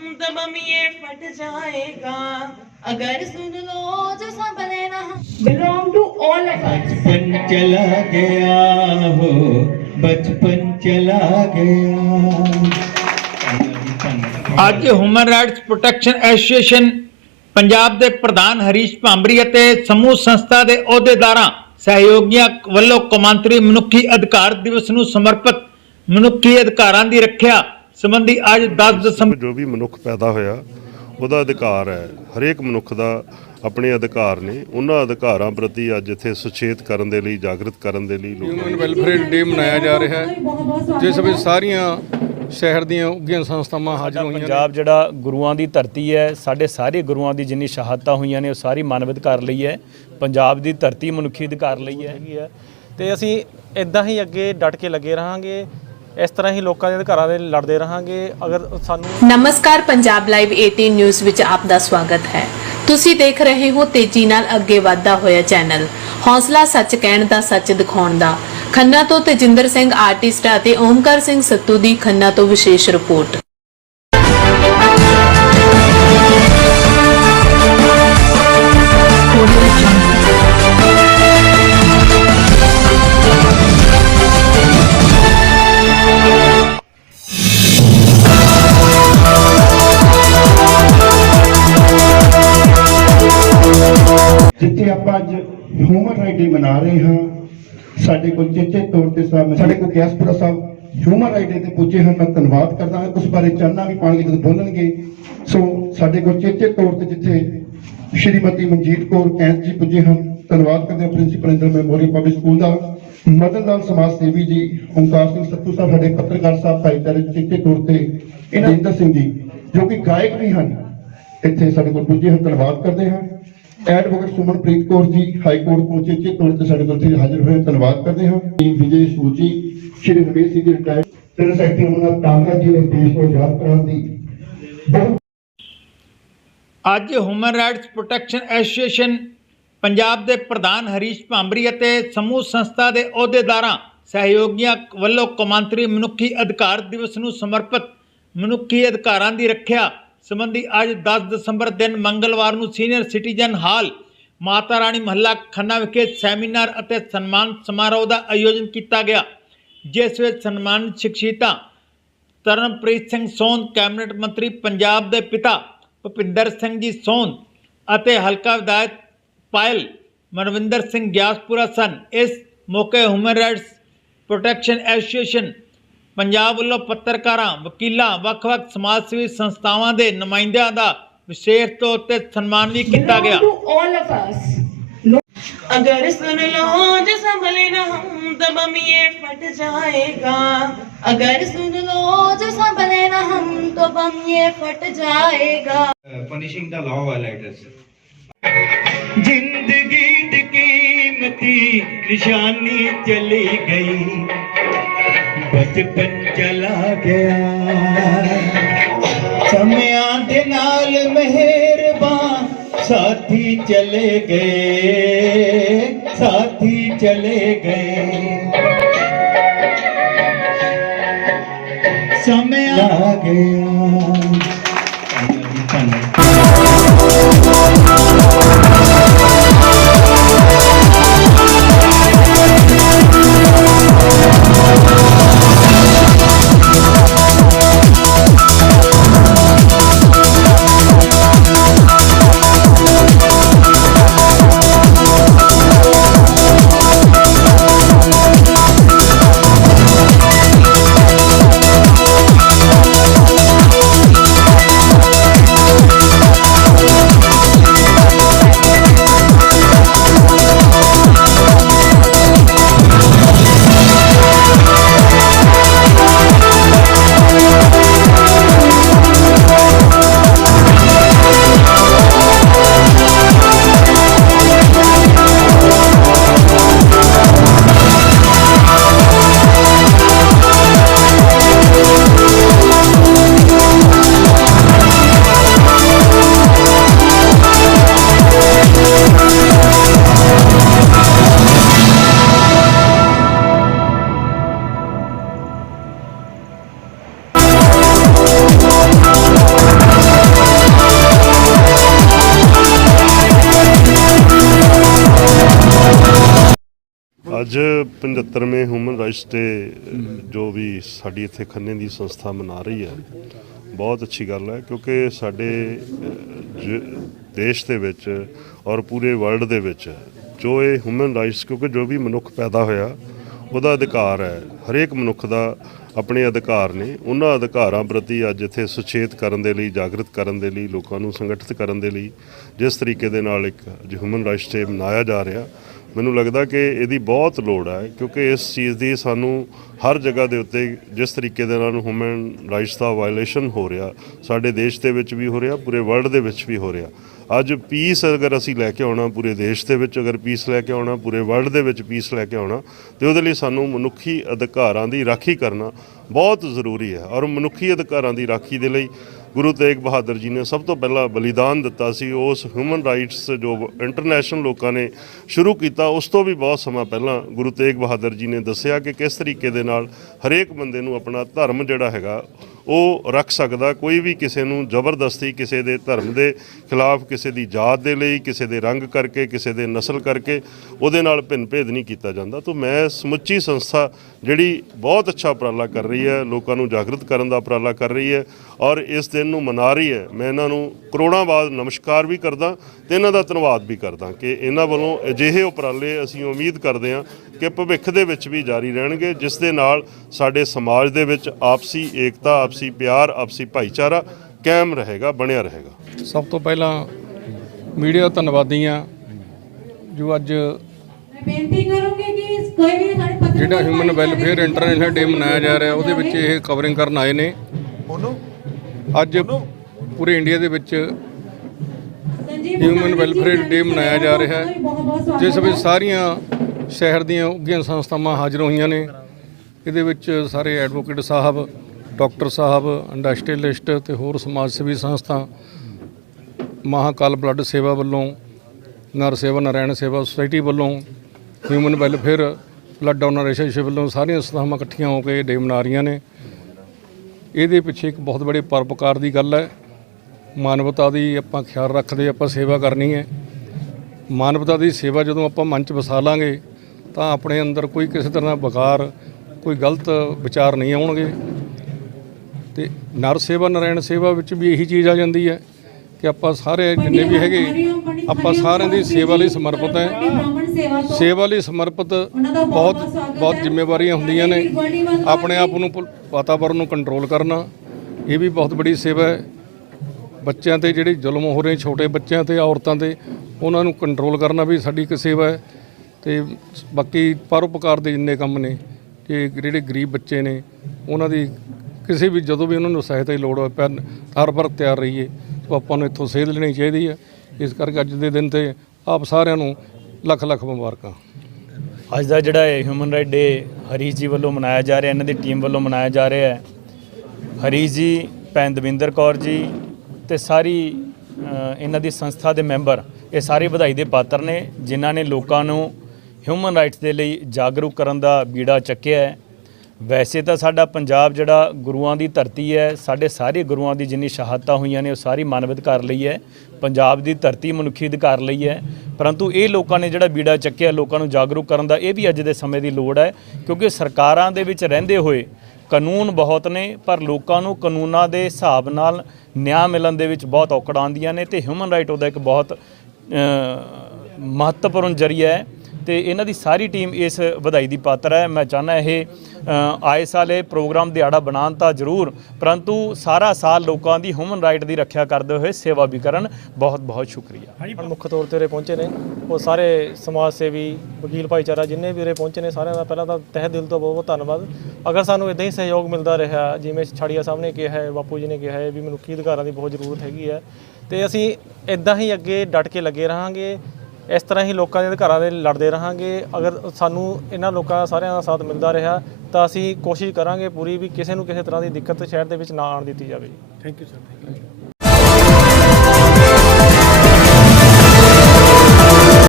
हम तब हम ये फट जाएगा अगर सुन लो जो सब लेना belong to all of us. बचपन चला गया हो बचपन चला गया ਅੱਜ human rights protection association Punjab ਦੇ ਪ੍ਰਧਾਨ ਹਰੀਸ਼ ਭਾਂਬਰੀ ਅਤੇ ਸਮੂਹ ਸੰਸਥਾ ਦੇ ਅਹੁਦੇਦਾਰਾਂ ਸਹਿਯੋਗੀਆਂ ਵੱਲੋਂ ਕੌਮਾਂਤਰੀ ਮਨੁੱਖੀ ਅਧਿਕਾਰ ਦਿਵਸ ਨੂੰ ਸਮਰਪਿਤ ਮਨੁੱਖੀ ਅਧਿਕਾਰਾਂ ਦੀ ਰੱਖਿਆ ਸੰਬੰਧੀ ਅੱਜ 10 ਦਸੰਬਰ ਜੋ ਵੀ ਮਨੁੱਖ ਪੈਦਾ ਹੋਇਆ ਉਹਦਾ ਅਧਿਕਾਰ ਹੈ। ਹਰੇਕ ਮਨੁੱਖ ਦਾ ਆਪਣੇ ਅਧਿਕਾਰ ਨੇ। ਉਹਨਾਂ ਅਧਿਕਾਰਾਂ ਪ੍ਰਤੀ ਅੱਜ ਇੱਥੇ ਸੁਚੇਤ ਕਰਨ ਦੇ ਲਈ ਜਾਗਰਤ ਕਰਨ ਦੇ ਲਈ ਲੋਕ ਹਿਊਮਨ ਵੈਲਫੇਅਰ ਡੇ ਮਨਾਇਆ ਜਾ ਰਿਹਾ ਹੈ। ਜਿਸ ਵਿੱਚ ਸਾਰੀਆਂ ਸ਼ਹਿਰ ਦੀਆਂ ਉੱਘੀਆਂ ਸੰਸਥਾਵਾਂ ਹਾਜ਼ਰ ਹੋਈਆਂ ਨੇ। ਪੰਜਾਬ ਜਿਹੜਾ ਗੁਰੂਆਂ ਦੀ ਧਰਤੀ ਹੈ ਸਾਡੇ ਸਾਰੇ ਗੁਰੂਆਂ ਦੀ ਜਿੰਨੀ ਸ਼ਹਾਦਤਾਂ ਹੋਈਆਂ ਨੇ ਉਹ ਸਾਰੀ ਮਾਨਵ ਅਧਿਕਾਰ ਲਈ ਹੈ। ਪੰਜਾਬ ਦੀ ਧਰਤੀ ਮਨੁੱਖੀ ਅਧਿਕਾਰ ਲਈ ਹੈ। ਤੇ ਅਸੀਂ ਇਦਾਂ ਹੀ ਅੱਗੇ ਡਟ ਕੇ ਲੱਗੇ ਰਹਾਂਗੇ। ਇਸ ਤਰ੍ਹਾਂ ਹੀ ਲੋਕਾਂ ਦੇ ਅਧਿਕਾਰਾਂ ਦੇ ਲੜਦੇ ਰਹਾਂਗੇ। ਅਗਰ ਸਾਨੂੰ ਨਮਸਕਾਰ, ਪੰਜਾਬ ਲਾਈਵ 18 ਨਿਊਜ਼ ਵਿੱਚ ਆਪ ਦਾ ਸਵਾਗਤ ਹੈ। ਤੁਸੀਂ ਦੇਖ ਰਹੇ ਹੋ ਤੇਜ਼ੀ ਨਾਲ ਅੱਗੇ ਵਧਦਾ ਹੋਇਆ ਚੈਨਲ। ਹੌਸਲਾ ਸੱਚ ਕਹਿਣ ਦਾ, ਸੱਚ ਦਿਖਾਉਣ ਦਾ। ਖੰਨਾ ਤੋਂ ਤੇਜਿੰਦਰ ਸਿੰਘ ਆਰਟਿਸਟ ਅਤੇ ਓਮਕਾਰ ਸਿੰਘ ਸੱਤੂ ਦੀ ਖੰਨਾ ਤੋਂ ਵਿਸ਼ੇਸ਼ ਰਿਪੋਰਟ। ਆਪਾਂ ਅੱਜ ਹਿਊਮਨ ਰਾਈਟ ਡੇ ਮਨਾ ਰਹੇ ਹਾਂ। ਸਾਡੇ ਕੋਲ ਚੇਚੇ ਤੌਰ ਤੇ ਸਾਹਿਬ ਸਾਡੇ ਕੋਲ ਗਿਆਸਪੁਰਾ ਸਾਹਿਬ ਹਿਊਮਨ ਰਾਈਟ ਡੇ ਤੇ ਪੁੱਜੇ ਹਨ ਮੈਂ ਧੰਨਵਾਦ ਕਰਦਾ ਹਾਂ। ਉਸ ਬਾਰੇ ਚਾਨਣਾ ਵੀ ਪਾਣਗੇ ਜਦੋਂ ਬੋਲਣਗੇ। ਸੋ ਸਾਡੇ ਕੋਲ ਚੇਚੇ ਤੌਰ ਤੇ ਜਿੱਥੇ ਸ਼੍ਰੀਮਤੀ ਮਨਜੀਤ ਕੌਰ ਕੈਂਸ ਜੀ ਪੁੱਜੇ ਹਨ ਧੰਨਵਾਦ ਕਰਦੇ ਹਾਂ principal Inder memorial public school ਦਾ। ਮਦਨ ਲਾਲ ਸਮਾਜ ਸੇਵੀ ਜੀ ਓਮਕਾਰ ਸਿੰਘ ਸੱਤੂ ਸਾਹਿਬ ਸਾਡੇ ਪੱਤਰਕਾਰ ਸਾਹਿਬ ਭਾਈਚਾਰੇ ਚੇਚੇ ਤੌਰ ਤੇ ਇਹਨਾਂ ਸਿੰਘ ਜੀ ਜੋ ਕਿ ਗਾਇਕ ਵੀ ਹਨ ਇੱਥੇ ਸਾਡੇ ਕੋਲ ਪੁੱਜੇ ਹਨ ਧੰਨਵਾਦ ਕਰਦੇ ਹਾਂ। Advocate Sumanpreet Kaur ji, high court ਤੋਂ ਚੇਚੇ ਤੌਰ ਤੇ ਸਾਡੇ ਕੋਲ ਇੱਥੇ ਹਾਜ਼ਰ ਹੋਏ, ਧੰਨਵਾਦ ਕਰਦੇ ਹਾਂ। ਜੀ ਵਿਜੇ ਸੂਚੀ, ਸ਼੍ਰੀ ਰਮੇਸ਼ ਸਿੰਘ ਜੀ, ਰਿਟਾਇਰ ਤੇ ਸੈਕਟਰੀ ਅਮਰਨਾਥ ਟਾਂਗਾ ਜੀ ਨੇ ਦੇਸ਼ ਨੂੰ ਆਜ਼ਾਦ ਕਰਾਉਣ ਦੀ ਅੱਜ human rights protection association Punjab ਦੇ ਪ੍ਰਧਾਨ ਹਰੀਸ਼ ਭਾਂਬਰੀ ਅਤੇ ਸਮੂਹ ਸੰਸਥਾ ਦੇ ਅਹੁਦੇਦਾਰਾਂ, ਸਹਿਯੋਗੀਆਂ ਵੱਲੋਂ ਕੌਮਾਂਤਰੀ ਮਨੁੱਖੀ ਅਧਿਕਾਰ ਦਿਵਸ ਨੂੰ ਸਮਰਪਿਤ ਮਨੁੱਖੀ ਅਧਿਕਾਰਾਂ ਦੀ ਰੱਖਿਆ ਸੰਬੰਧੀ ਅੱਜ 10 ਦਸੰਬਰ ਦਿਨ ਮੰਗਲਵਾਰ ਨੂੰ ਸੀਨੀਅਰ ਸਿਟੀਜ਼ਨ ਹਾਲ ਮਾਤਾ ਰਾਣੀ ਮਹੱਲਾ ਖੰਨਾ ਵਿਖੇ ਸੈਮੀਨਾਰ ਅਤੇ ਸਨਮਾਨ ਸਮਾਰੋਹ ਦਾ ਆਯੋਜਨ ਕੀਤਾ ਗਿਆ, ਜਿਸ ਵਿੱਚ ਸਨਮਾਨਿਤ ਸ਼ਖਸੀਅਤਾਂ ਤਰਨਪ੍ਰੀਤ ਸਿੰਘ ਸੋਨ ਕੈਬਨਿਟ ਮੰਤਰੀ ਪੰਜਾਬ ਦੇ ਪਿਤਾ ਭੁਪਿੰਦਰ ਸਿੰਘ ਜੀ ਸੋਨ ਅਤੇ ਹਲਕਾ ਵਿਧਾਇਕ ਪਾਇਲ ਮਨਵਿੰਦਰ ਸਿੰਘ ਗਿਆਸਪੁਰਾ ਸਨ। ਇਸ ਮੌਕੇ human rights protection association Punjab ਵੱਲੋਂ ਪੱਤਰਕਾਰਾਂ ਵਕੀਲਾਂ ਵੱਖ-ਵੱਖ ਸਮਾਜ ਸੇਵੀ ਸੰਸਥਾਵਾਂ ਦੇ ਨੁਮਾਇੰਦਿਆਂ ਦਾ ਵਿਸ਼ੇਸ਼ ਤੌਰ ਤੇ ਸਨਮਾਨ ਵੀ ਕੀਤਾ ਗਿਆ Belong to all of us. अगर सुन लो जो सब लेना हम तब हम ये फट जाएगा अगर सुन लो जो सब लेना हम तब हम ये फट जाएगा punishing the law violators जिंदगी ਦੀ ਕੀਮਤੀ ਨਿਸ਼ਾਨੀ ਚਲੀ ਗਈ ਬਚਪਨ ਚਲਾ ਗਿਆ। ਸਮਿਆਂ ਦੇ ਨਾਲ ਮਿਹਰਬਾਨ ਸਾਥੀ ਚਲੇ ਗਏ, ਸਾਥੀ ਚਲੇ ਗਏ। ਸਮਿਆਂ ਆ ਗਿਆ। ਅੱਜ 75ਵੇਂ ਹਿਊਮਨ ਰਾਈਟਸ ਡੇ ਜੋ ਵੀ ਸਾਡੀ ਇੱਥੇ ਖੰਨੇ ਦੀ ਸੰਸਥਾ ਮਨਾ ਰਹੀ ਹੈ, ਬਹੁਤ ਅੱਛੀ ਗੱਲ ਹੈ, ਕਿਉਂਕਿ ਸਾਡੇ ਜ- ਦੇਸ਼ ਦੇ ਵਿੱਚ ਔਰ ਪੂਰੇ ਵਰਲਡ ਦੇ ਵਿੱਚ ਜੋ ਇਹ ਹਿਊਮਨ ਰਾਈਟਸ ਕਿਉਂਕਿ ਜੋ ਵੀ ਮਨੁੱਖ ਪੈਦਾ ਹੋਇਆ, ਉਹਦਾ ਅਧਿਕਾਰ ਹੈ, ਹਰੇਕ ਮਨੁੱਖ ਦਾ ਆਪਣੇ ਅਧਿਕਾਰ ਨੇ, ਉਹਨਾਂ ਅਧਿਕਾਰਾਂ ਪ੍ਰਤੀ ਅੱਜ ਇੱਥੇ ਸੁਚੇਤ ਕਰਨ ਦੇ ਲਈ, ਜਾਗਰਤ ਕਰਨ ਦੇ ਲਈ, ਲੋਕਾਂ ਨੂੰ ਸੰਗਠਿਤ ਕਰਨ ਦੇ ਲਈ, ਜਿਸ ਤਰੀਕੇ ਦੇ ਨਾਲ ਇੱਕ ਅੱਜ ਹਿਊਮਨ ਰਾਈਟਸ ਡੇ ਮਨਾਇਆ ਜਾ ਰਿਹਾ ਮੈਨੂੰ ਲੱਗਦਾ ਕਿ ਇਹਦੀ ਬਹੁਤ ਲੋੜ ਹੈ, ਕਿਉਂਕਿ ਇਸ ਚੀਜ਼ ਦੀ ਸਾਨੂੰ ਹਰ ਜਗ੍ਹਾ ਦੇ ਉੱਤੇ ਜਿਸ ਤਰੀਕੇ ਦੇ ਨਾਲ ਹਿਊਮਨ ਰਾਈਟਸ ਦਾ ਵਾਇਲੇਸ਼ਨ ਹੋ ਰਿਹਾ, ਸਾਡੇ ਦੇਸ਼ ਦੇ ਵਿੱਚ ਵੀ ਹੋ ਰਿਹਾ, ਪੂਰੇ ਵਰਲਡ ਦੇ ਵਿੱਚ ਵੀ ਹੋ ਰਿਹਾ। ਅੱਜ ਪੀਸ ਅਗਰ ਅਸੀਂ ਲੈ ਕੇ ਆਉਣਾ, ਪੂਰੇ ਦੇਸ਼ ਦੇ ਵਿੱਚ ਅਗਰ ਪੀਸ ਲੈ ਕੇ ਆਉਣਾ, ਪੂਰੇ ਵਰਲਡ ਦੇ ਵਿੱਚ ਪੀਸ ਲੈ ਕੇ ਆਉਣਾ, ਤੇ ਉਹਦੇ ਲਈ ਸਾਨੂੰ ਮਨੁੱਖੀ ਅਧਿਕਾਰਾਂ ਦੀ ਰਾਖੀ ਕਰਨਾ ਬਹੁਤ ਜ਼ਰੂਰੀ ਹੈ। ਔਰ ਮਨੁੱਖੀ ਅਧਿਕਾਰਾਂ ਦੀ ਰਾਖੀ ਦੇ ਲਈ ਗੁਰੂ ਤੇਗ ਬਹਾਦਰ ਜੀ ਨੇ ਸਭ ਤੋਂ ਪਹਿਲਾਂ ਬਲੀਦਾਨ ਦਿੱਤਾ ਸੀ। ਉਸ ਹਿਊਮਨ ਰਾਈਟਸ ਜੋ ਇੰਟਰਨੈਸ਼ਨਲ ਲੋਕਾਂ ਨੇ ਸ਼ੁਰੂ ਕੀਤਾ, ਉਸ ਤੋਂ ਵੀ ਬਹੁਤ ਸਮਾਂ ਪਹਿਲਾਂ ਗੁਰੂ ਤੇਗ ਬਹਾਦਰ ਜੀ ਨੇ ਦੱਸਿਆ ਕਿ ਕਿਸ ਤਰੀਕੇ ਦੇ ਨਾਲ ਹਰੇਕ ਬੰਦੇ ਨੂੰ ਆਪਣਾ ਧਰਮ ਜਿਹੜਾ ਹੈਗਾ ਉਹ ਰੱਖ ਸਕਦਾ ਕੋਈ ਵੀ ਕਿਸੇ ਨੂੰ ਜ਼ਬਰਦਸਤੀ ਕਿਸੇ ਦੇ ਧਰਮ ਦੇ ਖਿਲਾਫ, ਕਿਸੇ ਦੀ ਜਾਤ ਦੇ ਲਈ, ਕਿਸੇ ਦੇ ਰੰਗ ਕਰਕੇ, ਕਿਸੇ ਦੇ ਨਸਲ ਕਰਕੇ ਉਹਦੇ ਨਾਲ ਭਿੰਨ ਭੇਦ ਨਹੀਂ ਕੀਤਾ ਜਾਂਦਾ। ਤਾਂ ਮੈਂ ਸਮੁੱਚੀ ਸੰਸਥਾ ਜਿਹੜੀ ਬਹੁਤ ਅੱਛਾ ਉਪਰਾਲਾ ਕਰ ਰਹੀ ਹੈ, ਲੋਕਾਂ ਨੂੰ ਜਾਗਰਤ ਕਰਨ ਦਾ ਉਪਰਾਲਾ ਕਰ ਰਹੀ ਹੈ ਔਰ ਇਸ ਦਿਨ ਨੂੰ ਮਨਾ ਰਹੀ ਹੈ। ਮੈਂ ਇਹਨਾਂ ਨੂੰ ਕਰੋੜਾਂ ਬਾਅਦ ਨਮਸਕਾਰ ਵੀ ਕਰਦਾ ਤੇ ਇਹਨਾਂ ਦਾ ਧੰਨਵਾਦ ਵੀ ਕਰਦਾ ਕਿ ਇਹਨਾਂ ਵੱਲੋਂ ਅਜਿਹੇ ਉਪਰਾਲੇ ਅਸੀਂ ਉਮੀਦ ਕਰਦੇ ਹਾਂ ਕਿ ਭਵਿੱਖ ਦੇ ਵਿੱਚ ਵੀ ਜਾਰੀ ਰਹਿਣਗੇ, ਜਿਸ ਦੇ ਨਾਲ ਸਾਡੇ ਸਮਾਜ ਦੇ ਵਿੱਚ ਆਪਸੀ ਏਕਤਾ, ਆਪਸੀ ਪਿਆਰ ਆਪਸੀ ਭਾਈਚਾਰਾ ਕਾਇਮ ਰਹੇਗਾ ਬਣਿਆ ਰਹੇਗਾ। ਸਭ ਤੋਂ ਪਹਿਲਾਂ ਮੀਡੀਆ ਧੰਨਵਾਦੀ ਹਾਂ ਜੋ ਅੱਜ ਬੇਨਤੀ ਕਰੂੰਗੀ ਕਿ ਕੋਈ ਵੀ ਸਾਡੇ ਪੱਤਰ ਜਿਹੜਾ ਹਿਊਮਨ ਵੈਲਫੇਅਰ ਇੰਟਰਨੈਸ਼ਨਲ ਡੇ ਮਨਾਇਆ ਜਾ ਰਿਹਾ ਉਹਦੇ ਵਿੱਚ ਇਹ ਕਵਰਿੰਗ ਕਰਨ ਆਏ ਨੇ। ਅੱਜ ਪੂਰੇ ਇੰਡੀਆ ਦੇ ਵਿੱਚ ਹਿਊਮਨ ਵੈਲਫੇਅਰ ਡੇ ਮਨਾਇਆ ਜਾ ਰਿਹਾ ਹੈ। ਜਿਸ ਵਿੱਚ ਸਾਰੀਆਂ ਸ਼ਹਿਰ ਦੀਆਂ ਉੱਘੀਆਂ ਸੰਸਥਾਵਾਂ ਹਾਜ਼ਰ ਹੋਈਆਂ ਨੇ। ਇਹਦੇ ਵਿੱਚ ਸਾਰੇ ਐਡਵੋਕੇਟ ਸਾਹਿਬ ਡਾਕਟਰ ਸਾਹਿਬ, ਇੰਡਸਟਰੀਅਲਿਸਟ ਤੇ ਹੋਰ ਸਮਾਜ ਸੇਵੀ ਸੰਸਥਾ, ਮਹਾਕਾਲ ਬਲੱਡ ਸੇਵਾ ਵੱਲੋਂ, ਨਰ ਸੇਵਾ, ਨਾਰਾਇਣ ਸੇਵਾ ਸੁਸਾਇਟੀ ਵੱਲੋਂ, human welfare, blood donor association ਵੱਲੋਂ ਸਾਰੀਆਂ ਸੰਸਥਾਵਾਂ ਇਕੱਠੀਆਂ ਹੋ ਕੇ ਡੇ ਮਨਾ ਰਹੀਆਂ ਨੇ। ਇਹਦੇ ਪਿੱਛੇ ਇੱਕ ਬਹੁਤ ਬੜੇ ਪਰਪਕਾਰ ਦੀ ਗੱਲ ਹੈ। ਮਾਨਵਤਾ ਦੀ ਆਪਾਂ ਖਿਆਲ ਰੱਖਦੇ, ਆਪਾਂ ਸੇਵਾ ਕਰਨੀ ਹੈ। ਮਾਨਵਤਾ ਦੀ ਸੇਵਾ ਜਦੋਂ ਆਪਾਂ ਮਨ ਚ ਵਸਾ ਲਾਂਗੇ, ਤਾਂ ਆਪਣੇ ਅੰਦਰ ਕੋਈ ਕਿਸੇ ਤਰ੍ਹਾਂ ਦਾ ਵਿਕਾਰ, ਕੋਈ ਗਲਤ ਵਿਚਾਰ ਨਹੀਂ ਆਉਣਗੇ। ਤੇ ਨਰ ਸੇਵਾ ਨਾਰਾਇਣ ਸੇਵਾ ਵਿੱਚ ਵੀ ਇਹੀ ਚੀਜ਼ ਆ ਜਾਂਦੀ ਹੈ ਕਿ ਆਪਾਂ ਸਾਰੇ ਜਿੰਨੇ ਵੀ ਹੈਗੇ, ਆਪਾਂ ਸਾਰਿਆਂ ਦੀ ਸੇਵਾ ਲਈ ਸਮਰਪਿਤ ਹੈ। ਸੇਵਾ ਲਈ ਸਮਰਪਿਤ ਬਹੁਤ ਬਹੁਤ ਜ਼ਿੰਮੇਵਾਰੀਆਂ ਹੁੰਦੀਆਂ ਨੇ। ਆਪਣੇ ਆਪ ਨੂੰ ਪ- ਵਾਤਾਵਰਣ ਨੂੰ ਕੰਟਰੋਲ ਕਰਨਾ, ਇਹ ਵੀ ਬਹੁਤ ਬੜੀ ਸੇਵਾ ਹੈ। ਬੱਚਿਆਂ ਤੇ ਜਿਹੜੇ ਜ਼ੁਲਮ ਹੋ ਰਹੇ, ਛੋਟੇ ਬੱਚਿਆਂ ਤੇ, ਔਰਤਾਂ ਤੇ, ਉਹਨਾਂ ਨੂੰ ਕੰਟਰੋਲ ਕਰਨਾ ਵੀ ਸਾਡੀ ਇੱਕ ਸੇਵਾ ਹੈ। ਤੇ ਬਾਕੀ ਪਰਉਪਕਾਰ ਦੇ ਜਿੰਨੇ ਕੰਮ ਨੇ ਕਿ ਜਿਹੜੇ ਗਰੀਬ ਬੱਚੇ ਨੇ, ਉਹਨਾਂ ਦੀ ਕਿਸੇ ਵੀ ਜਦੋਂ ਵੀ ਉਹਨਾਂ ਨੂੰ ਸਹਾਇਤਾ ਦੀ ਲੋੜ ਹੋਵੇ ਪੈਨ ਹਰ ਵਕਤ ਤਿਆਰ ਰਹੀਏ। ਸੋ ਆਪਾਂ ਨੂੰ ਇੱਥੋਂ ਸੇਧ ਲੈਣੀ ਚਾਹੀਦੀ ਹੈ। ਇਸ ਕਰਕੇ ਅੱਜ ਦੇ ਦਿਨ ਤੇ ਆਪ ਸਾਰਿਆਂ ਨੂੰ ਲੱਖ ਲੱਖ ਮੁਬਾਰਕਾਂ। ਅੱਜ ਦਾ ਜਿਹੜਾ ਹੈ ਹਿਊਮਨ ਰਾਈਟ ਡੇ ਹਰੀਸ਼ ਜੀ ਵੱਲੋਂ ਮਨਾਇਆ ਜਾ ਰਿਹਾ, ਇਹਨਾਂ ਦੀ ਟੀਮ ਵੱਲੋਂ ਮਨਾਇਆ ਜਾ ਰਿਹਾ ਹੈ। ਹਰੀਸ਼ ਜੀ, ਭੈਣ ਦਵਿੰਦਰ ਕੌਰ ਜੀ ਤੇ ਸਾਰੀ ਇਹਨਾਂ ਦੀ ਸੰਸਥਾ ਦੇ ਮੈਂਬਰ, ਇਹ ਸਾਰੇ ਵਧਾਈ ਦੇ ਪਾਤਰ ਨੇ, ਜਿਨ੍ਹਾਂ ਨੇ ਲੋਕਾਂ ਨੂੰ ਹਿਊਮਨ ਰਾਈਟਸ ਦੇ ਲਈ ਜਾਗਰੂਕ ਕਰਨ ਦਾ ਬੀੜਾ ਚੱਕਿਆ ਹੈ। ਵੈਸੇ ਤਾਂ ਸਾਡਾ ਪੰਜਾਬ ਜਿਹੜਾ ਗੁਰੂਆਂ ਦੀ ਧਰਤੀ ਹੈ, ਸਾਡੇ ਸਾਰੇ ਗੁਰੂਆਂ ਦੀ ਜਿੰਨੀ ਸ਼ਹਾਦਤਾਂ ਹੋਈਆਂ ਨੇ, ਉਹ ਸਾਰੀ ਮਾਨਵ ਅਧਿਕਾਰ ਲਈ ਹੈ, ਪੰਜਾਬ ਦੀ ਧਰਤੀ ਮਨੁੱਖੀ ਅਧਿਕਾਰ ਲਈ ਹੈ। ਪਰੰਤੂ ਇਹ ਲੋਕਾਂ ਨੇ ਜਿਹੜਾ ਬੀੜਾ ਚੱਕਿਆ, ਲੋਕਾਂ ਨੂੰ ਜਾਗਰੂਕ ਕਰਨ ਦਾ, ਇਹ ਵੀ ਅੱਜ ਦੇ ਸਮੇਂ ਦੀ ਲੋੜ ਹੈ, ਕਿਉਂਕਿ ਸਰਕਾਰਾਂ ਦੇ ਵਿੱਚ ਰਹਿੰਦੇ ਹੋਏ ਕਾਨੂੰਨ ਬਹੁਤ ਨੇ, ਪਰ ਲੋਕਾਂ ਨੂੰ ਕਾਨੂੰਨਾਂ ਦੇ ਹਿਸਾਬ ਨਾਲ ਨਿਆਂ ਮਿਲਣ ਦੇ ਵਿੱਚ ਬਹੁਤ ਔਕੜ ਆਉਂਦੀਆਂ ਨੇ ਤੇ ਹਿਊਮਨ ਰਾਈਟ ਉਹਦਾ ਇੱਕ ਬਹੁਤ ਮਹੱਤਵਪੂਰਨ ਜਰੀਆ ਹੈ। ਤੇ ਇਹਨਾਂ ਦੀ ਸਾਰੀ ਟੀਮ ਇਸ ਵਧਾਈ ਦੀ ਪਾਤਰ ਹੈ। ਮੈਂ ਚਾਹੁੰਦਾ ਇਹ ਆਏ ਸਾਲ ਇਹ ਪ੍ਰੋਗਰਾਮ ਦਿਹਾੜਾ ਬਣਾਉਣ ਤਾਂ ਜ਼ਰੂਰ, ਪਰੰਤੂ ਸਾਰਾ ਸਾਲ ਲੋਕਾਂ ਦੀ ਹਿਊਮਨ ਰਾਈਟ ਦੀ ਰੱਖਿਆ ਕਰਦੇ ਹੋਏ ਸੇਵਾ ਵੀ ਕਰਨ ਬਹੁਤ ਬਹੁਤ ਸ਼ੁਕਰੀਆ। ਮੁੱਖ ਤੌਰ ਤੇ ਉਰੇ ਪਹੁੰਚੇ ਨੇ। ਉਹ ਸਾਰੇ ਸਮਾਜ ਸੇਵੀ, ਵਕੀਲ ਭਾਈਚਾਰਾ ਜਿੰਨੇ ਵੀ ਉਰੇ ਪਹੁੰਚੇ ਨੇ, ਸਾਰਿਆਂ ਦਾ ਪਹਿਲਾਂ ਤਾਂ ਤਹਿ ਦਿਲ ਤੋਂ ਬਹੁਤ ਬਹੁਤ ਧੰਨਵਾਦ। ਅਗਰ ਸਾਨੂੰ ਇਦਾਂ ਹੀ ਸਹਿਯੋਗ ਮਿਲਦਾ ਰਿਹਾ, ਜਿਵੇਂ ਛਾੜੀਆ ਸਾਹਿਬ ਨੇ ਕਿਹਾ ਹੈ, ਬਾਪੂ ਜੀ ਨੇ ਕਿਹਾ ਹੈ ਵੀ ਮਨੁੱਖੀ ਅਧਿਕਾਰਾਂ ਦੀ ਬਹੁਤ ਜ਼ਰੂਰਤ ਹੈਗੀ ਹੈ, ਤੇ ਅਸੀਂ ਇਦਾਂ ਹੀ ਅੱਗੇ ਡਟ ਕੇ ਲੱਗੇ ਰਹਾਂਗੇ। ਇਸ ਤਰ੍ਹਾਂ ਹੀ ਲੋਕਾਂ ਦੇ ਅਧਿਕਾਰਾਂ ਦੇ ਲੜਦੇ ਰਹਾਂਗੇ। ਅਗਰ ਸਾਨੂੰ ਇਹਨਾਂ ਲੋਕਾਂ ਦਾ ਸਾਰਿਆਂ ਦਾ ਸਾਥ ਮਿਲਦਾ ਰਿਹਾ, ਤਾਂ ਅਸੀਂ ਕੋਸ਼ਿਸ਼ ਕਰਾਂਗੇ ਪੂਰੀ ਵੀ ਕਿਸੇ ਨੂੰ ਕਿਸੇ ਤਰ੍ਹਾਂ ਦੀ ਦਿੱਕਤ ਸ਼ਹਿਰ ਦੇ ਵਿੱਚ ਨਾ ਆਉਣ ਦਿੱਤੀ ਜਾਵੇ। Thank you sir thank you